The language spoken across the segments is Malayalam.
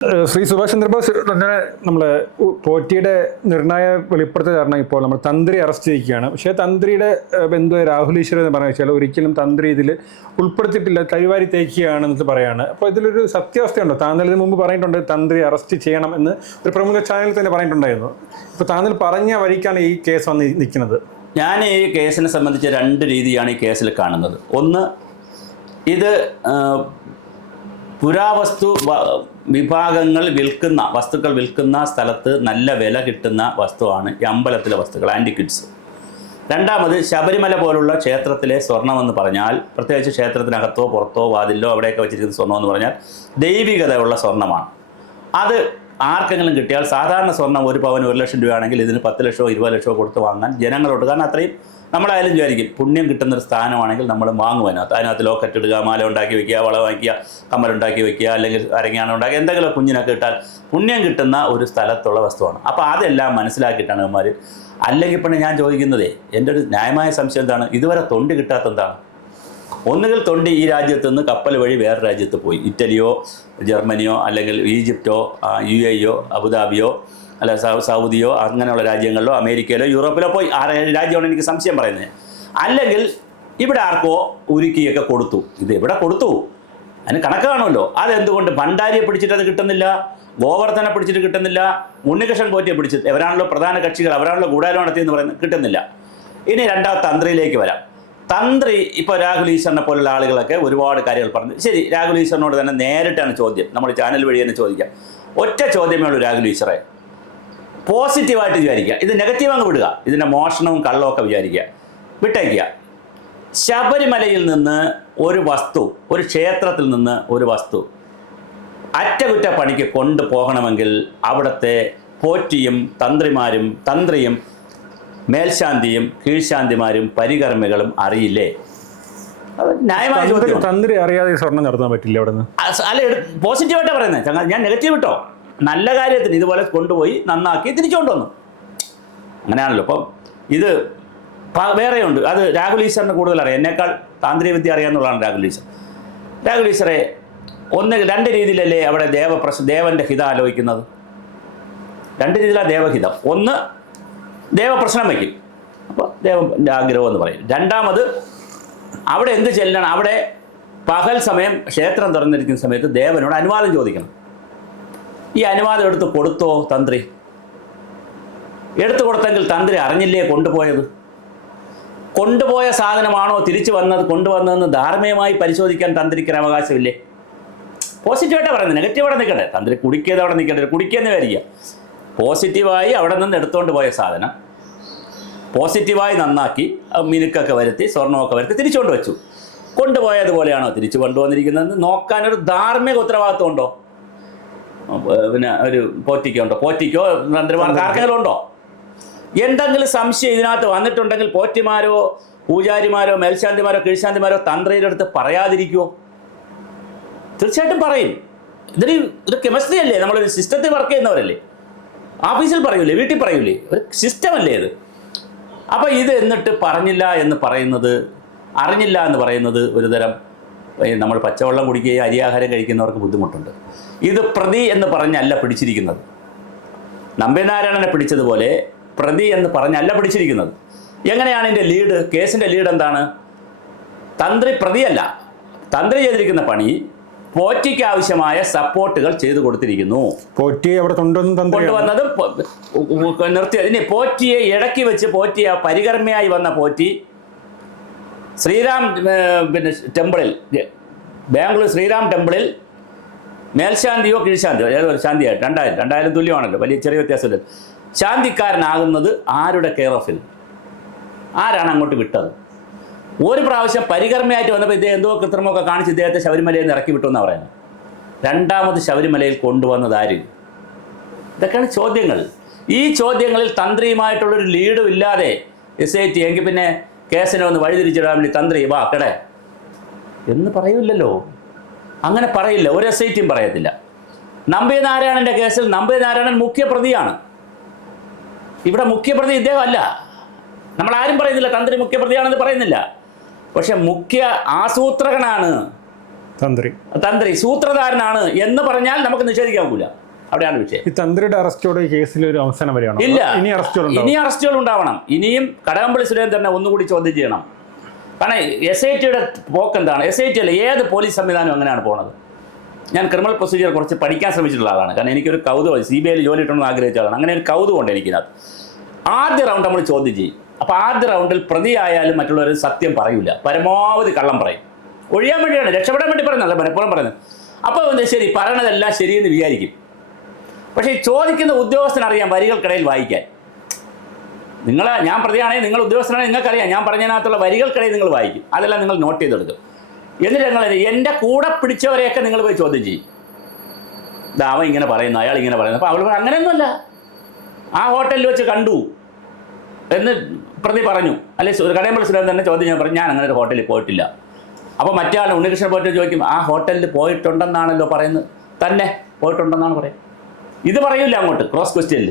ശ്രീ സുഭാഷ് ചന്ദ്രബോസ് അങ്ങനെ നമ്മളെ പോറ്റിയുടെ നിർണായ വെളിപ്പെടുത്തൽ കാരണം ഇപ്പോൾ നമ്മൾ തന്ത്രി അറസ്റ്റ് ചെയ്യിക്കുകയാണ് പക്ഷേ തന്ത്രിയുടെ ബന്ധു രാഹുൽ ഈശ്വർ എന്ന് പറഞ്ഞു വെച്ചാൽ ഒരിക്കലും തന്ത്രി ഇതിൽ ഉൾപ്പെടുത്തിയിട്ടില്ല കഴിവാരി തേക്കുകയാണെന്നിട്ട് പറയാണ്. അപ്പോൾ ഇതിലൊരു സത്യാവസ്ഥയുണ്ടോ? താങ്കൾ ഇതിന് മുമ്പ് പറഞ്ഞിട്ടുണ്ട് തന്ത്രി അറസ്റ്റ് ചെയ്യണം എന്ന് ഒരു പ്രമുഖ ചാനലിൽ തന്നെ പറഞ്ഞിട്ടുണ്ടായിരുന്നു. ഇപ്പോൾ താങ്കൾ പറഞ്ഞ വഴിക്കാണ് ഈ കേസ് വന്ന് നിൽക്കുന്നത്. ഞാൻ ഈ കേസിനെ സംബന്ധിച്ച് രണ്ട് രീതിയാണ് ഈ കേസിൽ കാണുന്നത്. ഒന്ന് ഇത് പുരാവസ്തു വിഭാഗങ്ങൾ വിൽക്കുന്ന വസ്തുക്കൾ വിൽക്കുന്ന സ്ഥലത്ത് നല്ല വില കിട്ടുന്ന വസ്തുവാണ് ഈ അമ്പലത്തിലെ വസ്തുക്കൾ ആന്റിക്വിറ്റ്സ് രണ്ടാമത് ശബരിമല പോലുള്ള ക്ഷേത്രത്തിലെ സ്വർണമെന്ന് പറഞ്ഞാൽ പ്രത്യേകിച്ച് ക്ഷേത്രത്തിനകത്തോ പുറത്തോ വാതിലോ അവിടെയൊക്കെ വെച്ചിരിക്കുന്ന സ്വർണം എന്ന് പറഞ്ഞാൽ ദൈവികതയുള്ള സ്വർണമാണ്. അത് ആർക്കെങ്കിലും കിട്ടിയാൽ സാധാരണ സ്വർണം ഒരു പവന് ഒരു ലക്ഷം രൂപയാണെങ്കിൽ ഇതിന് പത്ത് ലക്ഷമോ ഇരുപത് ലക്ഷമോ കൊടുത്ത് വാങ്ങാൻ ജനങ്ങളോട് കാരണം അത്രയും നമ്മളായാലും വിചാരിക്കും പുണ്യം കിട്ടുന്ന ഒരു സ്ഥാനമാണെങ്കിൽ നമ്മൾ വാങ്ങും അതിനകത്ത്. അതിനകത്ത് ലോക്കറ്റ് ഇടുക മാല ഉണ്ടാക്കി വെക്കുക വള വാങ്ങിക്കുക കമ്മലുണ്ടാക്കി വെക്കുക അല്ലെങ്കിൽ അരങ്ങാണം ഉണ്ടാക്കി എന്തെങ്കിലും കുഞ്ഞിനൊക്കെ കിട്ടാൽ പുണ്യം കിട്ടുന്ന ഒരു സ്ഥലത്തുള്ള വസ്തുവാണ്. അപ്പോൾ അതെല്ലാം മനസ്സിലാക്കിയിട്ടാണ് ഇവന്മാർ അല്ലെങ്കിൽ പിന്നെ ഞാൻ ചോദിക്കുന്നതേ എന്റെ ഒരു ന്യായമായ സംശയം എന്താണ്? ഇതുവരെ തൊണ്ട് കിട്ടാത്ത എന്താണ്? ഒന്നുകിൽ തൊണ്ടി ഈ രാജ്യത്ത് നിന്ന് കപ്പൽ വഴി വേറെ രാജ്യത്ത് പോയി. ഇറ്റലിയോ ജർമ്മനിയോ അല്ലെങ്കിൽ ഈജിപ്റ്റോ യു എയോ അബുദാബിയോ അല്ല സൗദിയോ അങ്ങനെയുള്ള രാജ്യങ്ങളിലോ അമേരിക്കയിലോ യൂറോപ്പിലോ പോയി. ആ രാജ്യമാണ് എനിക്ക് സംശയം പറയുന്നത്. അല്ലെങ്കിൽ ഇവിടെ ആർക്കോ ഉരുക്കിയൊക്കെ കൊടുത്തു. ഇത് എവിടെ കൊടുത്തു? അതിന് കണക്ക് കാണുമല്ലോ. അതെന്തുകൊണ്ട് ഭണ്ഡാരിയെ പിടിച്ചിട്ട് അത് കിട്ടുന്നില്ല? ഗോവർദ്ധനെ പിടിച്ചിട്ട് കിട്ടുന്നില്ല? ഉണ്ണികൃഷ്ണൻ പോറ്റിയെ പിടിച്ചിട്ട് എവരാണല്ലോ പ്രധാന കക്ഷികൾ അവരാണല്ലോ ഗൂഢാലോചന നടത്തിയെന്ന് പറയുന്നത് കിട്ടുന്നില്ല. ഇനി രണ്ടാം തന്ത്രിയിലേക്ക് വരാം. തന്ത്രി ഇപ്പോൾ രാഹുൽ ഈശ്വറിനെ പോലുള്ള ആളുകളൊക്കെ ഒരുപാട് കാര്യങ്ങൾ പറഞ്ഞു. ശരി രാഹുൽ ഈശ്വറിനോട് തന്നെ നേരിട്ടാണ് ചോദ്യം. നമ്മൾ ചാനൽ വഴി തന്നെ ചോദിക്കാം. ഒറ്റ ചോദ്യമേ ഉള്ളൂ രാഹുൽ ഈശ്വറെ. പോസിറ്റീവായിട്ട് വിചാരിക്കുക. ഇത് നെഗറ്റീവ് അങ്ങ് വിടുക. ഇതിന്റെ മോഷണവും കള്ളവും ഒക്കെ വിചാരിക്കുക. വിട്ടേക്കുക. ശബരിമലയിൽ നിന്ന് ഒരു വസ്തു ഒരു ക്ഷേത്രത്തിൽ നിന്ന് ഒരു വസ്തു അറ്റകുറ്റപ്പണിക്ക് കൊണ്ടുപോകണമെങ്കിൽ അവിടുത്തെ പോറ്റിയും തന്ത്രിമാരും തന്ത്രിയും മേൽശാന്തിയും കീഴ്ശാന്തിമാരും പരികർമ്മികളും അറിയില്ലേ? ന്യായമായ ചോദ്യം തന്ത്രി അറിയാതെ സ്വർണം നടത്താൻ പറ്റില്ല അവിടെ നിന്ന് അല്ല പോസിറ്റീവായിട്ടാണ് പറയുന്നത് ഞാൻ നെഗറ്റീവ് ഇട്ടോ? നല്ല കാര്യത്തിന് ഇതുപോലെ കൊണ്ടുപോയി നന്നാക്കി തിരിച്ചു കൊണ്ടുവന്നു അങ്ങനെയാണല്ലോ. അപ്പം ഇത് വേറെയുണ്ട്. അത് രാഹുൽ ഈശ്വറിന് കൂടുതൽ അറിയാം. എന്നേക്കാൾ താന്ത്രിക വിദ്യ അറിയാമെന്നുള്ളതാണ് രാഹുൽ ഈശ്വർ. രാഹുൽ ഈശ്വറെ ഒന്ന് രണ്ട് രീതിയിലല്ലേ അവിടെ ദേവപ്രശ് ദേവന്റെ ഹിതം ആലോചിക്കുന്നത്? രണ്ട് രീതിയിലാണ് ദേവഹിതം. ഒന്ന് ദേവപ്രശ്നം വയ്ക്കും. അപ്പോൾ ദേവന്റെ ആഗ്രഹം എന്ന് പറയും. രണ്ടാമത് അവിടെ എന്ത് ചെല്ലണം? അവിടെ പകൽ സമയം ക്ഷേത്രം തുറന്നിരിക്കുന്ന സമയത്ത് ദേവനോട് അനുവാദം ചോദിക്കണം. ഈ അനുവാദം എടുത്ത് കൊടുത്തോ തന്ത്രി? എടുത്തു കൊടുത്തെങ്കിൽ തന്ത്രി അറിഞ്ഞില്ലേ കൊണ്ടുപോയത്? കൊണ്ടുപോയ സാധനമാണോ തിരിച്ചു വന്നത് കൊണ്ടുവന്നതെന്ന് ധാർമ്മികമായി പരിശോധിക്കാൻ തന്ത്രിക്ക് അവകാശമില്ലേ? പോസിറ്റീവായിട്ട് പറയുന്നത്. നെഗറ്റീവ് നിൽക്കട്ടെ തന്ത്രി കുടിക്കിയത് അവിടെ നിൽക്കട്ടെ കുടിക്കുകയെന്ന് വിചാരിക്കുക. പോസിറ്റീവായി അവിടെ നിന്ന് എടുത്തുകൊണ്ട് പോയ സാധനം. പോസിറ്റീവായി നന്നാക്കി മിനുക്കൊക്കെ വരുത്തി സ്വർണമൊക്കെ വരുത്തി തിരിച്ചുകൊണ്ട് വെച്ചു. കൊണ്ടുപോയതുപോലെയാണോ തിരിച്ചു കൊണ്ടുവന്നിരിക്കുന്നതെന്ന് നോക്കാനൊരു ധാർമ്മിക ഉത്തരവാദിത്വം ഉണ്ടോ? പിന്നെ ഒരു പോറ്റിക്കോ ഉണ്ടോ? പോറ്റിക്കോ തന്ത്രിമാർക്ക് ആർക്കെങ്കിലും ഉണ്ടോ? എന്തെങ്കിലും സംശയം ഇതിനകത്ത് വന്നിട്ടുണ്ടെങ്കിൽ പോറ്റിമാരോ പൂജാരിമാരോ മേൽശാന്തിമാരോ കീഴ്ശാന്തിമാരോ തന്ത്രിയുടെ അടുത്ത് പറയാതിരിക്കുമോ തീർച്ചയായിട്ടും പറയും. ഇതൊരു ഒരു കെമിസ്ട്രി അല്ലേ നമ്മളൊരു സിസ്റ്റത്തിൽ വർക്ക് ചെയ്യുന്നവരല്ലേ? ഓഫീസിൽ പറയൂലേ വീട്ടിൽ പറയൂലേ. ഒരു സിസ്റ്റം അല്ലേ ഇത്? അപ്പോൾ ഇത് എന്നിട്ട് പറഞ്ഞില്ല എന്ന് പറയുന്നത് അറിഞ്ഞില്ല എന്ന് പറയുന്നത് ഒരുതരം തരം നമ്മൾ പച്ചവെള്ളം കുടിക്കുകയും അരിയാഹാരം കഴിക്കുന്നവർക്ക് ബുദ്ധിമുട്ടുണ്ട്. ഇത് പ്രതി എന്ന് പറഞ്ഞല്ല പിടിച്ചിരിക്കുന്നത്. നമ്പിനാരായണനെ പിടിച്ചതുപോലെ പ്രതി എന്ന് പറഞ്ഞല്ല പിടിച്ചിരിക്കുന്നത്. എങ്ങനെയാണ് ഇതിന്റെ ലീഡ് കേസിന്റെ ലീഡ് എന്താണ്? തന്ത്രി പ്രതിയല്ല. തന്ത്രി ചെയ്തിരിക്കുന്ന പണി പോറ്റിക്ക് ആവശ്യമായ സപ്പോർട്ടുകൾ ചെയ്തു കൊടുത്തിരിക്കുന്നു. പോറ്റി അവിടെ കൊണ്ടുവന്നത് നിർത്തി. ഇനി പോറ്റിയെ ഇടക്കി വെച്ച് പോറ്റിയ പരികർമ്മയായി വന്ന പോറ്റി ശ്രീരാം പിന്നെ ടെമ്പിളിൽ ബാംഗ്ലൂർ ശ്രീരാം ടെമ്പിളിൽ മേൽശാന്തിയോ കീഴ്ശാന്തിയോ ഏതോ ശാന്തിയായിട്ട് രണ്ടായിരം രണ്ടായിരം തുല്യമാണല്ലോ വലിയ ചെറിയ വ്യത്യാസമില്ല. ശാന്തിക്കാരനാകുന്നത് ആരുടെ കെയർ ഓഫിൽ ആരാണ് അങ്ങോട്ട് വിട്ടത്? ഒരു പ്രാവശ്യം പരികർമ്മയായിട്ട് വന്നപ്പോൾ ഇദ്ദേഹം എന്തോ കൃത്രിമൊക്കെ കാണിച്ച് ഇദ്ദേഹത്തെ ശബരിമലയിൽ നിന്ന് ഇറക്കി വിട്ടു എന്ന് പറയുന്നത് രണ്ടാമത് ശബരിമലയിൽ കൊണ്ടുവന്നത് ആര്? ഇതൊക്കെയാണ് ചോദ്യങ്ങൾ. ഈ ചോദ്യങ്ങളിൽ തന്ത്രിയുമായിട്ടുള്ളൊരു ലീഡും ഇല്ലാതെ എസ് ഐ ടി എങ്കിൽ പിന്നെ കേസിനെ ഒന്ന് വഴിതിരിച്ചിടാൻ വേണ്ടി തന്ത്രി വാ കടേ. എന്ന് പറയൂലല്ലോ അങ്ങനെ പറയില്ല. ഒരു എസ് ഐ ടിയും പറയത്തില്ല. നമ്പി നാരായണന്റെ കേസിൽ നമ്പി നാരായണൻ മുഖ്യപ്രതിയാണ്. ഇവിടെ മുഖ്യപ്രതി ഇദ്ദേഹം അല്ല നമ്മൾ ആരും പറയുന്നില്ല തന്ത്രി മുഖ്യപ്രതിയാണെന്ന് പറയുന്നില്ല. പക്ഷെ മുഖ്യ ആസൂത്രകനാണ് തന്ത്രി. തന്ത്രി സൂത്രധാരനാണ് എന്ന് പറഞ്ഞാൽ നമുക്ക് നിഷേധിക്കാൻ പോകില്ല അവിടെയാണ് വിഷയം. ഈ തന്ത്രിയുടെ അറസ്റ്റോടെ ഈ കേസിൽ ഒരു അവസാനം വരെയാണ്? ഇല്ല. ഇനി അറസ്റ്റുകൾ ഇനി അറസ്റ്റുകൾ ഉണ്ടാവണം. ഇനിയും കടകംപള്ളി സുരേന്ദ്രനെ ഒന്നുകൂടി ചോദ്യം ചെയ്യണം. കാരണം എസ് ഐ ടിയുടെ പോക്ക് എന്താണ് എസ് ഐ ടി അല്ല ഏത് പോലീസ് സംവിധാനം അങ്ങനെയാണ് പോണത്. ഞാൻ ക്രിമിനൽ പ്രൊസീജിയർ കുറച്ച് പഠിക്കാൻ ശ്രമിച്ചിട്ടുള്ള ആളാണ്. കാരണം എനിക്കൊരു കൗതുകം. സി ബി ഐയിൽ ജോലി കിട്ടണമെന്ന് ആഗ്രഹിച്ച ആളാണ്. അങ്ങനെ ഒരു കൗതുകമുണ്ട് എനിക്കിനകത്ത്. ആദ്യ റൗണ്ട് നമ്മൾ ചോദ്യം ചെയ്യും. അപ്പോൾ ആദ്യ റൗണ്ടിൽ പ്രതിയായാലും മറ്റുള്ളവർ സത്യം പറയൂല. പരമാവധി കള്ളം പറയും. ഒഴിയാൻ വേണ്ടിയാണ്. രക്ഷപ്പെടാൻ വേണ്ടി പറയുന്നതല്ല മനഃപ്പുറം പറയുന്നത്. അപ്പോൾ എന്താ ശരി പറയണതെല്ലാം ശരിയെന്ന് വിചാരിക്കും. പക്ഷേ ചോദിക്കുന്ന ഉദ്യോഗസ്ഥനറിയാം വരികൾക്കിടയിൽ വായിക്കാൻ. നിങ്ങൾ ഞാൻ പ്രതിയാണെങ്കിൽ നിങ്ങൾ ഉദ്യോഗസ്ഥനാണെങ്കിൽ നിങ്ങൾക്കറിയാം. ഞാൻ പറഞ്ഞതിനകത്തുള്ള വരികൾക്കിടയിൽ നിങ്ങൾ വായിക്കും. അതെല്ലാം നിങ്ങൾ നോട്ട് ചെയ്തെടുക്കും. എന്നിട്ട് നിങ്ങൾ എന്റെ കൂടെ പിടിച്ചവരെയൊക്കെ നിങ്ങൾ പോയി ചോദ്യം ചെയ്യും. അവൻ ഇങ്ങനെ പറയുന്നു അയാൾ ഇങ്ങനെ പറയുന്നു. അപ്പോൾ അവൾ അങ്ങനെയൊന്നുമല്ല. ആ ഹോട്ടലിൽ വെച്ച് കണ്ടു. എന്ന് പ്രതി പറഞ്ഞു. അല്ലെ കടയമ്പള സുരേന്ദ്രൻ തന്നെ ചോദ്യം ഞാൻ പറഞ്ഞു ഞാൻ അങ്ങനെ ഒരു ഹോട്ടലിൽ പോയിട്ടില്ല. അപ്പോൾ മറ്റേ ആൾ ഉണ്ണികൃഷ്ണൻ പോയിട്ട് ചോദിക്കും ആ ഹോട്ടലിൽ പോയിട്ടുണ്ടെന്നാണല്ലോ പറയുന്നത്? തന്നെ പോയിട്ടുണ്ടെന്നാണ് പറയുന്നത്. ഇത് പറയില്ല അങ്ങോട്ട് ക്രോസ് ക്വസ്റ്റ്യനിൽ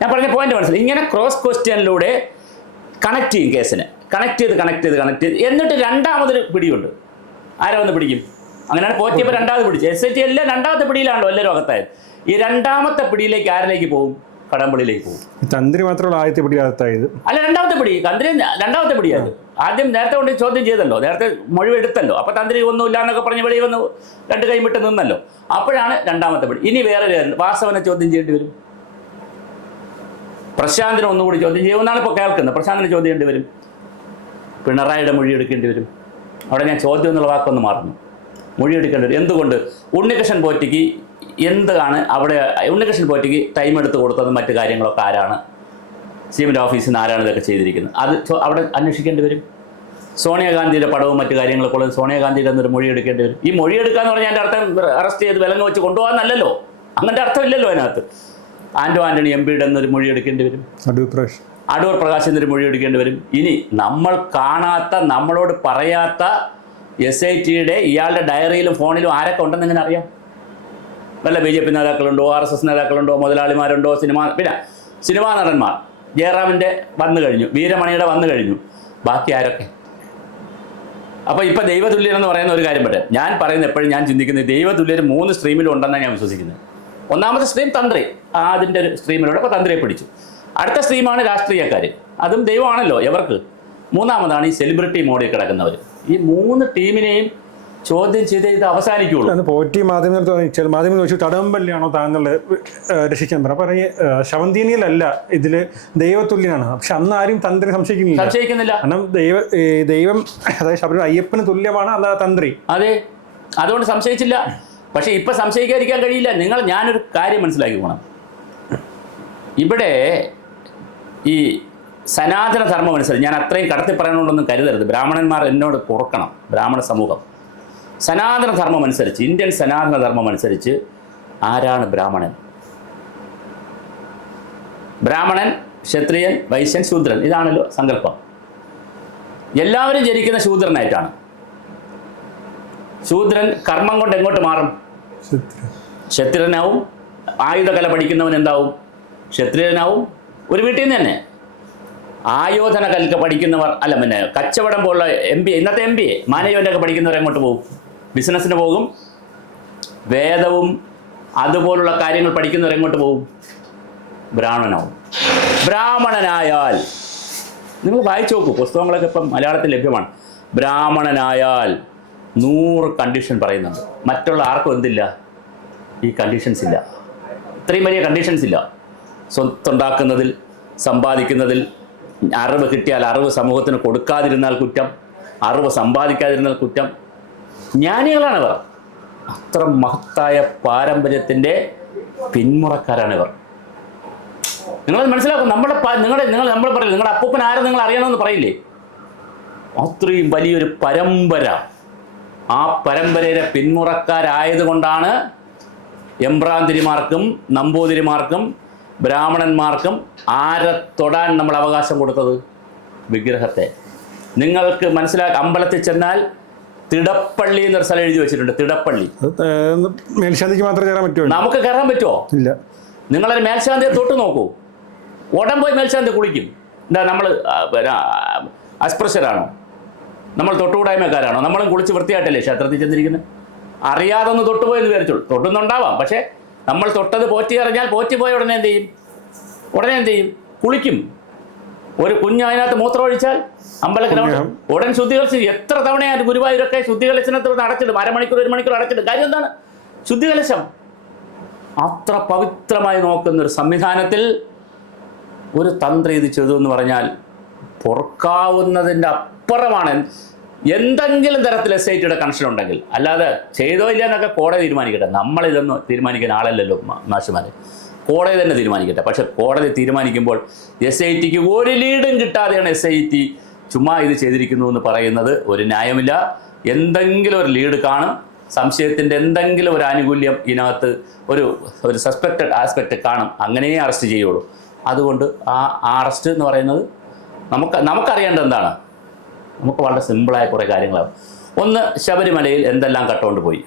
ഞാൻ പറഞ്ഞ പോയിന്റ് മനസ്സിലായി. ഇങ്ങനെ ക്രോസ് ക്വസ്റ്റ്യനിലൂടെ കണക്ട് ചെയ്യും കേസിനെ. കണക്ട് ചെയ്ത് കണക്ട് ചെയ്ത് കണക്ട് ചെയ്ത്. എന്നിട്ട് രണ്ടാമതൊരു പിടിയുണ്ട്. ആരെ വന്ന് പിടിക്കും? അങ്ങനെയാണ് പോറ്റിയപ്പോൾ രണ്ടാമത് പിടിച്ചു എസ് ഐ ടി എല്ലാം രണ്ടാമത്തെ പിടിയിലാണല്ലോ എല്ലാവരും അകത്തായത്. ഈ രണ്ടാമത്തെ പിടിയിലേക്ക് ആരിലേക്ക് പോകും? കടമ്പള്ളിയിലേക്ക് പോകും. തന്ത്രി മാത്രമുള്ള ആദ്യത്തെ പിടി അകത്തായത്? അല്ല രണ്ടാമത്തെ പിടി. തന്ത്രി രണ്ടാമത്തെ പിടിയത് ആദ്യം നേരത്തെ കൊണ്ട് ചോദ്യം ചെയ്തല്ലോ. നേരത്തെ മൊഴിവ് എടുത്തല്ലോ. അപ്പൊ തന്ത്രി ഒന്നുമില്ല എന്നൊക്കെ പറഞ്ഞ് വെളിയിൽ വന്ന് രണ്ട് കൈ വിട്ട് നിന്നല്ലോ. അപ്പോഴാണ് രണ്ടാമത്തെ പിടി. ഇനി വേറെ വാസവനെ ചോദ്യം ചെയ്യേണ്ടി വരും. പ്രശാന്തിനെ ഒന്നുകൂടി ചോദ്യം ചെയ്യുമെന്നാണ് ഇപ്പോൾ കേൾക്കുന്നത്. പ്രശാന്തിനെ ചോദ്യം ചെയ്യേണ്ടി വരും. പിണറായിയുടെ മൊഴി എടുക്കേണ്ടി വരും. അവിടെ ഞാൻ ചോദ്യം എന്നുള്ള വാക്കൊന്ന് മറന്നു. മൊഴി എടുക്കേണ്ടി വരും. എന്തുകൊണ്ട് ഉണ്ണികൃഷ്ണൻ പോറ്റിക്ക് എന്താണ് അവിടെ ഉണ്ണികൃഷ്ണൻ പോറ്റിക്ക് ടൈം എടുത്ത് കൊടുത്തത് മറ്റു കാര്യങ്ങളൊക്കെ ആരാണ്? സിഎമ്മിന്റെ ഓഫീസിൽ നിന്ന് ആരാണ് ഇതൊക്കെ ചെയ്തിരിക്കുന്നത്? അത് അവിടെ അന്വേഷിക്കേണ്ടി വരും. സോണിയാഗാന്ധിയുടെ പടവും മറ്റു കാര്യങ്ങളൊക്കെ ഉള്ളത് സോണിയാഗാന്ധിയുടെ എന്നൊരു മൊഴി എടുക്കേണ്ടി വരും. ഈ മൊഴി എടുക്കുക എന്ന് പറഞ്ഞാൽ എന്റെ അർത്ഥം അറസ്റ്റ് ചെയ്ത് വിലങ്ങ് വെച്ച് കൊണ്ടുപോകാന്നല്ലോ അങ്ങനത്തെ അർത്ഥമില്ലല്ലോ അതിനകത്ത്. ആൻഡോ ആന്റണി എം പിയുടെ എന്നൊരു മൊഴി എടുക്കേണ്ടി വരും. അടൂർ പ്രകാശ്. അടൂർ പ്രകാശ് എന്നൊരു മൊഴി എടുക്കേണ്ടി വരും. ഇനി നമ്മൾ കാണാത്ത നമ്മളോട് പറയാത്ത എസ് ഐ ടിയുടെ ഇയാളുടെ ഡയറിയിലും ഫോണിലും ആരൊക്കെ ഉണ്ടെന്ന് എങ്ങനെ അറിയാം? വല്ല ബി ജെ പി നേതാക്കളുണ്ടോ ആർ എസ് എസ് നേതാക്കളുണ്ടോ മുതലാളിമാരുണ്ടോ സിനിമ പിന്നെ സിനിമാ നടന്മാർ. ജയറാമിന്റെ വന്നു കഴിഞ്ഞു വീരമണിയുടെ വന്നു കഴിഞ്ഞു. ബാക്കി ആരൊക്കെ? അപ്പോൾ ഇപ്പോൾ ദൈവതുല്യൻ എന്ന് പറയുന്ന ഒരു കാര്യം പറയാം. ഞാൻ പറയുന്ന എപ്പോഴും ഞാൻ ചിന്തിക്കുന്നത് ദൈവതുല്യർ മൂന്ന് സ്ട്രീമിലും ഉണ്ടെന്നാണ് ഞാൻ വിശ്വസിക്കുന്നത്. ഒന്നാമത്തെ സ്ട്രീം തന്ത്രി. അതിന്റെ ഒരു സ്ട്രീമിലൂടെ അപ്പോൾ തന്ത്രിയെ പിടിച്ചു. അടുത്ത സ്ട്രീമാണ് രാഷ്ട്രീയക്കാർ അതും ദൈവമാണല്ലോ എവർക്ക്? മൂന്നാമതാണ് ഈ സെലിബ്രിറ്റി മോഡിൽ കിടക്കുന്നവർ ഈ മൂന്ന് ടീമിനെയും ചോദ്യം ചെയ്ത് ഇത് അവസാനിക്കുള്ളൂ. പോറ്റി മാധ്യമത്തിൽ മാധ്യമം ചോദിച്ചു തടവമ്പള്ളിയാണോ താങ്കൾ രക്ഷിക്കാൻ പറഞ്ഞു പറഞ്ഞ് ശവന്തീനിയിലല്ല ഇതിൽ ദൈവതുല്യനാണ്. പക്ഷെ അന്ന് ആരും തന്ത്രി സംശയിക്കുന്നില്ല. സംശയിക്കുന്നില്ല. കാരണം ദൈവ ദൈവം അതായത് ശബരി അയ്യപ്പന് തുല്യമാണ് അല്ല തന്ത്രി. അതെ. അതുകൊണ്ട് സംശയിച്ചില്ല. പക്ഷെ ഇപ്പൊ സംശയിക്കാതിരിക്കാൻ കഴിയില്ല. നിങ്ങൾ ഞാനൊരു കാര്യം മനസ്സിലാക്കി പോകണം ഇവിടെ ഈ സനാതന ധർമ്മം അനുസരിച്ച് ഞാൻ അത്രയും കടത്തി പറയണമെന്നൊന്നും കരുതരുത്. ബ്രാഹ്മണന്മാർ എന്നോട് പുറക്കണം. ബ്രാഹ്മണ സമൂഹം. സനാതന ധർമ്മം അനുസരിച്ച് ഇന്ത്യൻ സനാതന ധർമ്മം അനുസരിച്ച് ആരാണ് ബ്രാഹ്മണൻ? ബ്രാഹ്മണൻ ക്ഷത്രിയൻ വൈശ്യൻ ശൂദ്രൻ ഇതാണല്ലോ സങ്കല്പം. എല്ലാവരും ജനിക്കുന്ന ശൂദ്രനായിട്ടാണ്. ശൂദ്രൻ കർമ്മം കൊണ്ട് എങ്ങോട്ട് മാറും? ക്ഷത്രിയനാവും. ആയുധകല പഠിക്കുന്നവൻ എന്താവും? ക്ഷത്രിയനാവും. ഒരു വീട്ടിൽ നിന്ന് തന്നെ. ആയോധന കലക്ക് പഠിക്കുന്നവർ അല്ല പിന്നെ കച്ചവടം പോലുള്ള എം ബി എ ഇന്നത്തെ എം ബി എ മാനേജ്മെന്റ് ഒക്കെ പഠിക്കുന്നവർ എങ്ങോട്ട് പോകും ബിസിനസ്സിന് പോകും. വേദവും അതുപോലുള്ള കാര്യങ്ങൾ പഠിക്കുന്നവർ എങ്ങോട്ട് പോകും? ബ്രാഹ്മണനാവും. ബ്രാഹ്മണനായാൽ നിങ്ങൾ വായിച്ചു നോക്കൂ പുസ്തകങ്ങളൊക്കെ ഇപ്പം മലയാളത്തിൽ ലഭ്യമാണ്. ബ്രാഹ്മണനായാൽ നൂറ് കണ്ടീഷൻ പറയുന്നുണ്ട്. മറ്റുള്ള ആർക്കും എന്തില്ല? ഈ കണ്ടീഷൻസ് ഇല്ല. ഇത്രയും വലിയ കണ്ടീഷൻസ് ഇല്ല. സ്വത്തുണ്ടാക്കുന്നതിൽ സമ്പാദിക്കുന്നതിൽ അറിവ് കിട്ടിയാൽ അറിവ് സമൂഹത്തിന് കൊടുക്കാതിരുന്നാൽ കുറ്റം. അറിവ് സമ്പാദിക്കാതിരുന്നാൽ കുറ്റം. ജ്ഞാനികളാണ് അവർ അത്ര മഹത്തായ പാരമ്പര്യത്തിന്റെ പിന്മുറക്കാരാണ് ഇവർ നിങ്ങൾ മനസ്സിലാക്കും നമ്മുടെ നിങ്ങളുടെ നിങ്ങൾ നമ്മൾ പറയില്ല നിങ്ങളുടെ അപ്പൂപ്പൻ ആരും നിങ്ങൾ അറിയണമെന്ന് പറയില്ലേ? അത്രയും വലിയൊരു പരമ്പര. ആ പരമ്പരയുടെ പിന്മുറക്കാരായതുകൊണ്ടാണ് എംബ്രാന്തിരിമാർക്കും നമ്പൂതിരിമാർക്കും ബ്രാഹ്മണന്മാർക്കും ആരെ തൊടാൻ നമ്മൾ അവകാശം കൊടുത്തത്? വിഗ്രഹത്തെ. നിങ്ങൾക്ക് മനസ്സിലാക്കാം അമ്പലത്തിൽ ചെന്നാൽ തിടപ്പള്ളി എന്നൊരു സ്ഥലം എഴുതി വെച്ചിട്ടുണ്ട് തിടപ്പള്ളി. മേൽശാന്തിക്ക് മാത്രമേ കയറാൻ പറ്റുമോ? നമുക്ക് കയറാൻ പറ്റുമോ? ഇല്ല. നിങ്ങളൊരു മേൽശാന്തിയെ തൊട്ട് നോക്കൂ. ഉടൻ പോയി മേൽശാന്തി കുളിക്കും. എന്താ നമ്മൾ അസ്പൃശ്യരാണോ? നമ്മൾ തൊട്ടുകൂടായ്മക്കാരാണോ? നമ്മളും കുളിച്ച് വൃത്തിയായിട്ടല്ലേ ക്ഷേത്രത്തിൽ ചെന്നിരിക്കുന്നത് അറിയാതെ ഒന്ന് തൊട്ടുപോയെന്ന് വിചാരിച്ചോളൂ. തൊട്ടുന്നുണ്ടാവാം പക്ഷേ നമ്മൾ തൊട്ടത് പോറ്റി അറിഞ്ഞാൽ പോറ്റി പോയ ഉടനെ എന്ത് ചെയ്യും? ഉടനെ എന്ത് ചെയ്യും? കുളിക്കും. ഒരു കുഞ്ഞ് അതിനകത്ത് മൂത്രം ഒഴിച്ചാൽ ഗ്രൗണ്ട് ഉടൻ ശുദ്ധി ശുദ്ധികലിച്ച് എത്ര തവണയാണ് ഗുരുവായൂരൊക്കെ ശുദ്ധികലശനത്തിൽ അടച്ചിടും? അരമണിക്കൂർ ഒരു മണിക്കൂർ അടച്ചിടും. കാര്യം എന്താണ്? ശുദ്ധി ശുദ്ധികലശം അത്ര പവിത്രമായി നോക്കുന്ന ഒരു സംവിധാനത്തിൽ ഒരു തന്ത്രി ഇത് ചെയ്തു എന്ന് പറഞ്ഞാൽ പൊറുക്കാവുന്നതിന്റെ അപ്പുറമാണ് എന്തെങ്കിലും തരത്തിൽ എസ് ഐ ടിയുടെ കണക്ഷൻ ഉണ്ടെങ്കിൽ. അല്ലാതെ ചെയ്തോ ഇല്ല എന്നൊക്കെ കോടതി തീരുമാനിക്കട്ടെ. നമ്മളിതൊന്നും തീരുമാനിക്കുന്ന ആളല്ലല്ലോ മാഷുമാരെ കോടതി തന്നെ തീരുമാനിക്കട്ടെ. പക്ഷെ കോടതി തീരുമാനിക്കുമ്പോൾ എസ് ഐ ടിക്ക് ഒരു ലീഡും കിട്ടാതെയാണ് എസ് ഐ ടി ചുമ്മാ ഇത് ചെയ്തിരിക്കുന്നു എന്ന് പറയുന്നത് ഒരു ന്യായമില്ല. എന്തെങ്കിലും ഒരു ലീഡ് കാണും. സംശയത്തിന്റെ എന്തെങ്കിലും ഒരു ആനുകൂല്യം ഇതിനകത്ത് ഒരു ഒരു സസ്പെക്റ്റഡ് ആസ്പെക്റ്റ് കാണും. അങ്ങനെയേ അറസ്റ്റ് ചെയ്യുള്ളൂ. അതുകൊണ്ട് ആ അറസ്റ്റ് എന്ന് പറയുന്നത് നമുക്ക് നമുക്കറിയേണ്ട എന്താണ്? നമുക്ക് വളരെ സിമ്പിളായ കുറേ കാര്യങ്ങളാണ്. ഒന്ന് ശബരിമലയിൽ എന്തെല്ലാം കട്ടുകൊണ്ട് പോയി?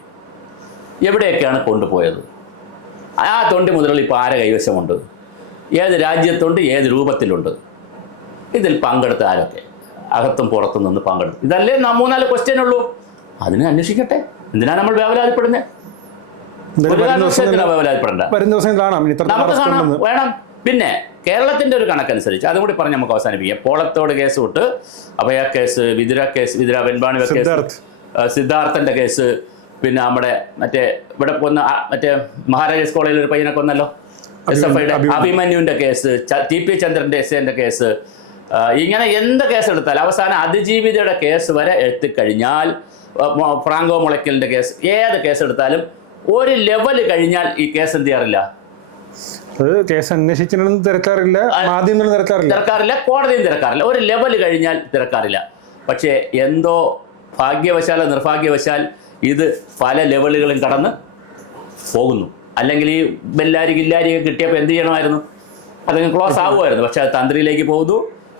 എവിടെയൊക്കെയാണ് കൊണ്ടുപോയത്? ആ തൊണ്ടി മുതൽ ഇപ്പോൾ ആരെ കൈവശമുണ്ട്? ഏത് രാജ്യത്തുണ്ട് ഏത് രൂപത്തിലുണ്ട്? ഇതിൽ പങ്കെടുത്ത ആരൊക്കെ? അകത്തും പുറത്തും നിന്ന് പങ്കെടുത്തു. ഇതല്ലേ നാ മൂന്നാൽ ക്വസ്റ്റ്യൻ ഉള്ളൂ. അതിനെ അന്വേഷിക്കട്ടെ. എന്തിനാണ് നമ്മൾ വേവലാതിപ്പെടുന്നത് വേണം. പിന്നെ കേരളത്തിന്റെ ഒരു കണക്കനുസരിച്ച് അതും കൂടി പറഞ്ഞ് നമുക്ക് അവസാനിപ്പിക്കാം. പോളത്തോട് കേസ് വിട്ട് Abhaya case Vithura case Vithura Venpani case Siddharth. സിദ്ധാർത്ഥന്റെ case പിന്നെ നമ്മുടെ മറ്റേ ഇവിടെ കൊന്ന മറ്റേ മഹാരാജാസ് കോളേജിൽ ഒരു പയ്യനെ കൊന്നല്ലോ. എസ് എഫ് ഐയുടെ അഭിമന്യു. അഭിമന്യുവിന്റെ കേസ് ടി പി ചന്ദ്രന്റെ എസ് എന്റെ കേസ്. ഇങ്ങനെ എന്ത് കേസ് അവസാനം അതിജീവിതയുടെ കേസ് വരെ എത്തിക്കഴിഞ്ഞാൽ ഫ്രാങ്കോ മുളയ്ക്കലിന്റെ കേസ് ഏത് കേസ് എടുത്താലും ഒരു ലെവൽ കഴിഞ്ഞാൽ ഈ കേസ് എന്ത് ചെയ്യാറില്ല? അത് കേസ് അന്വേഷിച്ചിട്ടൊന്നും തിരക്കാറില്ല മാധ്യമങ്ങളും തിരക്കാറില്ല. തിരക്കാറില്ല കോടതിയും തിരക്കാറില്ല. ഒരു ലെവൽ കഴിഞ്ഞാൽ തിരക്കാറില്ല. പക്ഷേ എന്തോ ഭാഗ്യവശാലോ നിർഭാഗ്യവശാൽ ഇത് പല ലെവലുകളും കടന്ന് പോകുന്നു. അല്ലെങ്കിൽ ഈ ബെല്ലാരി ഗില്ലാരിയൊക്കെ കിട്ടിയപ്പോൾ എന്ത് ചെയ്യണമായിരുന്നു? അതങ്ങ് ക്ലോസ് ആവുമായിരുന്നു. പക്ഷേ അത് തന്ത്രിയിലേക്ക് പോകുന്നു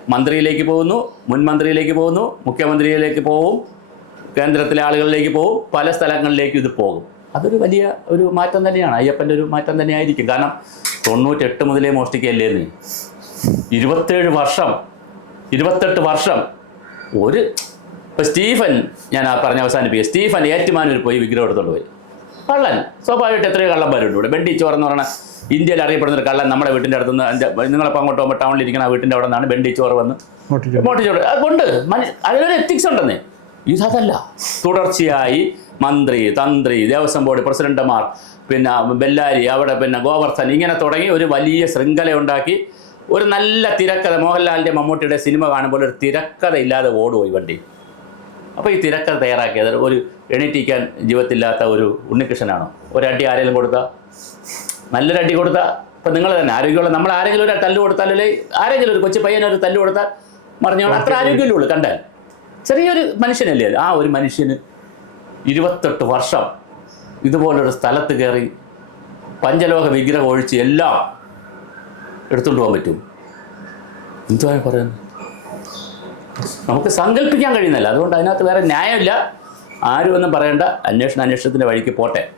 മന്ത്രിയിലേക്ക് പോകുന്നു മുൻ മന്ത്രിയിലേക്ക് പോകുന്നു മുഖ്യമന്ത്രിയിലേക്ക് പോകും കേന്ദ്രത്തിലെ ആളുകളിലേക്ക് പോകും പല സ്ഥലങ്ങളിലേക്കും ഇത് പോകും. അതൊരു വലിയ ഒരു മാറ്റം തന്നെയാണ്. അയ്യപ്പന്റെ ഒരു മാറ്റം തന്നെയായിരിക്കും. കാരണം തൊണ്ണൂറ്റെട്ട് മുതലേ മോഷ്ടിക്കുകയല്ലേ നീ ഇരുപത്തേഴ് വർഷം ഇരുപത്തെട്ട് വർഷം ഒരു ഇപ്പം സ്റ്റീഫൻ ഞാൻ ആ പറഞ്ഞ അവസാനിപ്പിക്കുക സ്റ്റീഫൻ ഏറ്റുമാനൂർ പോയി വിഗ്രഹം എടുത്തോണ്ട് പോയി. കള്ളൻ. സ്വാഭാവികമായിട്ട് എത്രയോ കള്ളന്മാരുണ്ട് ഇവിടെ. ബെണ്ടി ചോർ എന്ന് പറഞ്ഞാൽ ഇന്ത്യയിൽ അറിയപ്പെടുന്ന ഒരു കള്ളൻ നമ്മുടെ വീട്ടിന്റെ അടുത്ത് നിന്ന് നിങ്ങളിപ്പോൾ അങ്ങോട്ട് പോകുമ്പോൾ ടൗണിൽ ഇരിക്കുന്ന ആ വീട്ടിന്റെ അവിടെ നിന്നാണ് ബെണ്ടി ചോറ് വന്ന്. മോട്ടിച്ചോട് അതുകൊണ്ട് അതിനൊരു എത്തിക്സ് ഉണ്ടെന്നേ. ഇതല്ല തുടർച്ചയായി മന്ത്രി തന്ത്രി ദേവസ്വം ബോർഡ് പ്രസിഡന്റുമാർ പിന്നെ ബെല്ലാരി അവിടെ പിന്നെ ഗോവർദ്ധൻ ഇങ്ങനെ തുടങ്ങി ഒരു വലിയ ശൃംഖല ഉണ്ടാക്കി ഒരു നല്ല തിരക്കഥ മോഹൻലാലിന്റെ മമ്മൂട്ടിയുടെ സിനിമ കാണുമ്പോൾ ഒരു തിരക്കഥ ഇല്ലാതെ ഓടുപോയി വണ്ടി. അപ്പോൾ ഈ തിരക്കഥ തയ്യാറാക്കിയത് ഒരു എണീറ്റിക്കാൻ ജീവിതത്തില്ലാത്ത ഒരു ഉണ്ണികൃഷ്ണനാണോ? ഒരടി ആരെങ്കിലും കൊടുത്താൽ നല്ലൊരു അടി കൊടുത്താൽ ഇപ്പം നിങ്ങൾ തന്നെ ആരോഗ്യമുള്ള നമ്മൾ ആരെങ്കിലും ഒരു തല്ല് കൊടുത്താൽ അല്ലെങ്കിൽ ആരെങ്കിലും ഒരു കൊച്ചു പയ്യനൊരു തല്ല് കൊടുത്താൽ മറിഞ്ഞോളൂ. അത്ര ആരോഗ്യമല്ലേ ഉള്ളൂ കണ്ടാൽ. ചെറിയൊരു മനുഷ്യനല്ലേ? ആ ഒരു മനുഷ്യന് ഇരുപത്തെട്ട് വർഷം ഇതുപോലൊരു സ്ഥലത്ത് കയറി പഞ്ചലോക വിഗ്രഹം ഒഴിച്ച് എല്ലാം എടുത്തുകൊണ്ട് പോകാൻ പറ്റും. എന്തുവാണ് പറയുന്നത്? നമുക്ക് സങ്കല്പിക്കാൻ കഴിയുന്നില്ല അതുകൊണ്ട് അതിനകത്ത് വേറെ ന്യായമില്ല. ആരും ഒന്നും പറയേണ്ട. അന്വേഷണ അന്വേഷണത്തിന്റെ വഴിക്ക് പോട്ടെ.